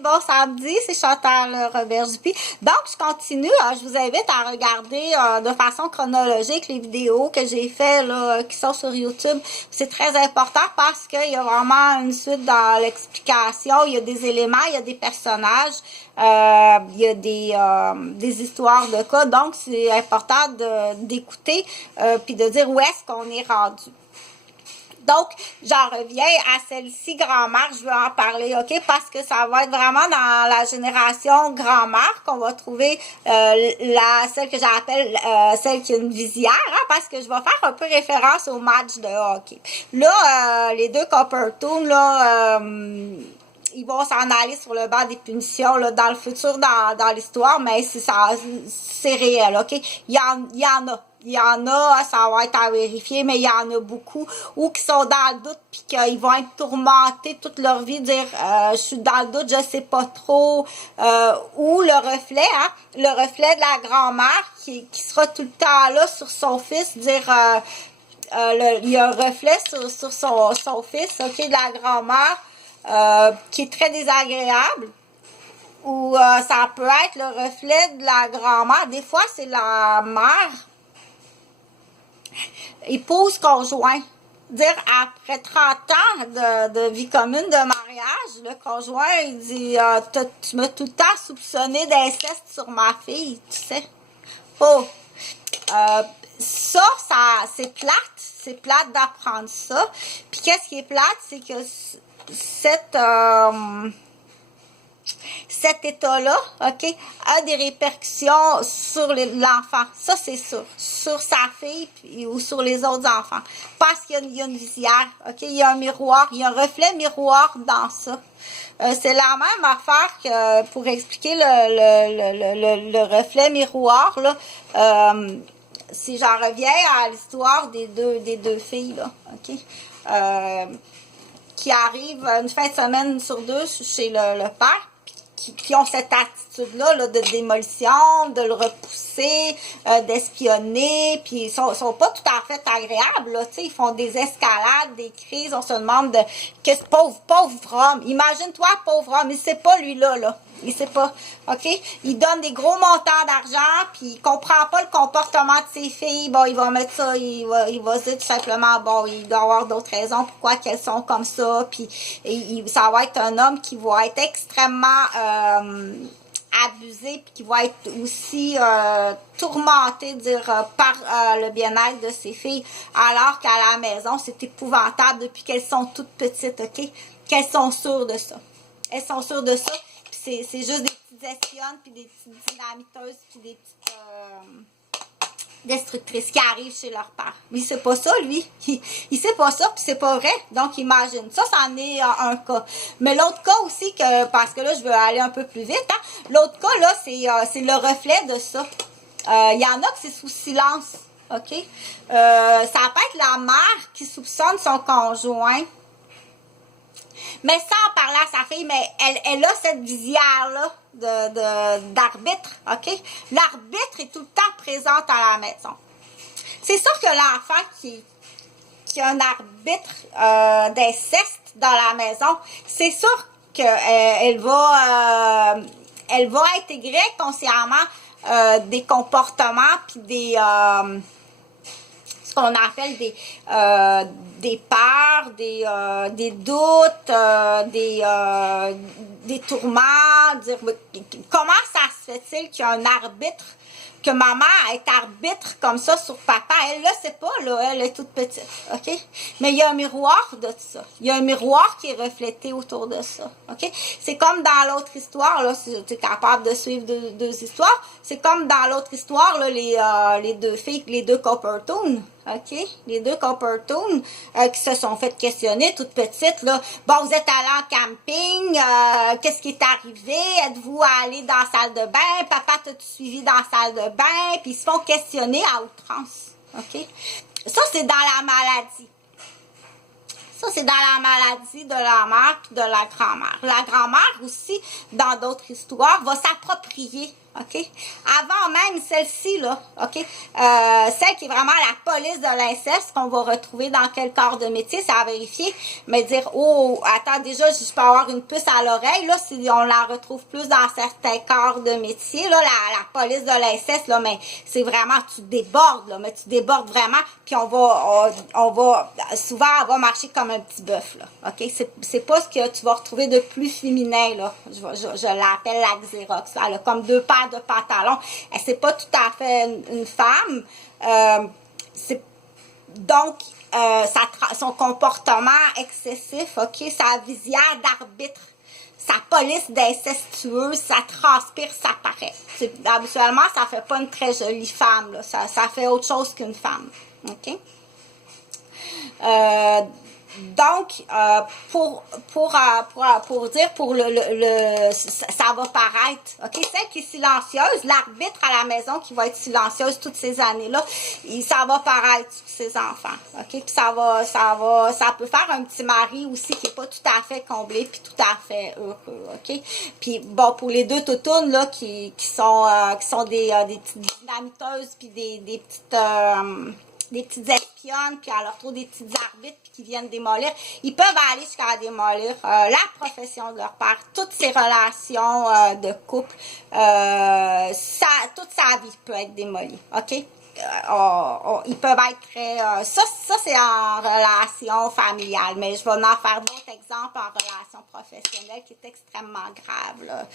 Bon samedi, c'est Chantal Robert-Dupuis. Donc, je continue. Je vous invite à regarder de façon chronologique les vidéos que j'ai faites là, qui sont sur YouTube. C'est très important parce qu'il y a vraiment une suite dans l'explication. Il y a des éléments, il y a des personnages, il y a des histoires de cas. Donc, c'est important d'écouter puis de dire où est-ce qu'on est rendu. Donc, j'en reviens à celle-ci, grand-mère, je veux en parler, OK? Parce que ça va être vraiment dans la génération grand-mère qu'on va trouver celle que j'appelle celle qui a une visière, hein, parce que je vais faire un peu référence au match de hockey. Là, les deux Coppertoon, là, ils vont s'en aller sur le banc des punitions là, dans le futur, dans l'histoire, mais c'est réel, OK? Il y en a. Il y en a, ça va être à vérifier, mais il y en a beaucoup, ou qui sont dans le doute, puis qu'ils vont être tourmentés toute leur vie, dire je suis dans le doute, je sais pas trop, ou le reflet, hein, le reflet de la grand-mère qui sera tout le temps là sur son fils, dire il y a un reflet sur son fils, ok, de la grand-mère, qui est très désagréable. Ou ça peut être le reflet de la grand-mère. Des fois, c'est la mère épouse conjoint. Dire après 30 ans de vie commune, de mariage, le conjoint, il dit tu m'as tout le temps soupçonné d'inceste sur ma fille, tu sais. Oh! Ça, c'est plate d'apprendre ça. Puis qu'est-ce qui est plate, c'est que cet état-là, OK, a des répercussions sur l'enfant. Ça, c'est sûr. Sur sa fille ou sur les autres enfants. Parce qu'il y a une visière, OK? Il y a un miroir, il y a un reflet miroir dans ça. C'est la même affaire que pour expliquer le reflet miroir, là. Si j'en reviens à l'histoire des deux filles, là, OK? Qui arrivent une fin de semaine sur deux chez le père. Qui ont cette attitude-là là, de démolition, de le repousser, d'espionner, puis ils sont pas tout à fait agréables, là, tu sais, ils font des escalades, des crises, on se demande qu'est-ce pauvre homme, imagine-toi pauvre homme, il sait pas lui-là, il sait pas, ok, il donne des gros montants d'argent, puis il comprend pas le comportement de ses filles, bon, il va mettre ça, il va dire tout simplement, bon, il doit avoir d'autres raisons pourquoi qu'elles sont comme ça, puis ça va être un homme qui va être extrêmement abusé, puis qui va être aussi tourmenté par le bien-être de ses filles, alors qu'à la maison, c'est épouvantable depuis qu'elles sont toutes petites, ok? Qu'elles sont sûres de ça. Elles sont sûres de ça, puis c'est juste des petites espionnes, puis des petites dynamiteuses, puis des petites destructrices qui arrivent chez leur père. Mais il sait pas ça, lui. Il sait pas ça, puis c'est pas vrai. Donc, imagine. Ça, c'en est un cas. Mais l'autre cas aussi, parce que là, je veux aller un peu plus vite, hein. L'autre cas, là, c'est le reflet de ça. Il y en a que c'est sous silence. OK? Ça peut être la mère qui soupçonne son conjoint. Mais sans parler à sa fille, mais elle a cette visière-là d'arbitre, OK? L'arbitre est tout le temps présente à la maison. C'est sûr que l'enfant qui a un arbitre d'inceste dans la maison, c'est sûr qu'elle va intégrer consciemment des comportements puis ce qu'on appelle des peurs, des doutes, des tourments, dire comment ça se fait-il qu'il y a un arbitre, que maman est arbitre comme ça sur papa, elle le sait pas, là, elle est toute petite, ok? Mais il y a un miroir de ça. Il y a un miroir qui est reflété autour de ça, ok? C'est comme dans l'autre histoire, là, si tu es capable de suivre deux histoires, c'est comme dans l'autre histoire, là, les deux filles, les deux Coppertoon, ok? Les deux Coppertoon qui se sont fait questionner, toutes petites, là. Bon, vous êtes allés en camping, qu'est-ce qui est arrivé? Êtes-vous allé dans la salle de bain? Papa t'a-tu suivi dans la salle de bain? Puis ils se font questionner à outrance, ok? Ça, c'est dans la maladie. Ça, c'est dans la maladie de la mère et de la grand-mère. La grand-mère aussi, dans d'autres histoires, va s'approprier OK? Avant même celle-ci, là, OK? Celle qui est vraiment la police de l'inceste qu'on va retrouver dans quel corps de métier, c'est à vérifier. Mais dire, oh, attends, déjà, je peux avoir une puce à l'oreille, là, si on la retrouve plus dans certains corps de métier, là, la police de l'inceste, là, mais c'est vraiment, tu débordes, là, mais tu débordes vraiment, puis on va, souvent, elle va marcher comme un petit bœuf, là, OK? C'est pas ce que tu vas retrouver de plus féminin, là. Je l'appelle la Xerox, là. Elle a comme deux paires de pantalons. C'est pas tout à fait une femme. Donc, son comportement excessif, OK, sa visière d'arbitre, sa police d'incestueuse, ça transpire, ça paraît. Habituellement, ça fait pas une très jolie femme, là. Ça fait autre chose qu'une femme, OK? Donc, pour dire, ça va paraître, OK, celle qui est silencieuse, l'arbitre à la maison qui va être silencieuse toutes ces années-là, ça va paraître sur ses enfants, OK, puis ça peut faire un petit mari aussi qui est pas tout à fait comblé puis tout à fait heureux, OK, puis bon, pour les deux toutounes, là, qui sont des petites dynamiteuses puis des petites espionnes, puis à leur tour des petites arbitres qui viennent démolir. Ils peuvent aller jusqu'à démolir la profession de leur père, toutes ces relations de couple, toute sa vie peut être démolie, OK? Ils peuvent être très... ça c'est en relation familiale, mais je vais en faire d'autres exemples en relation professionnelle qui est extrêmement grave, là.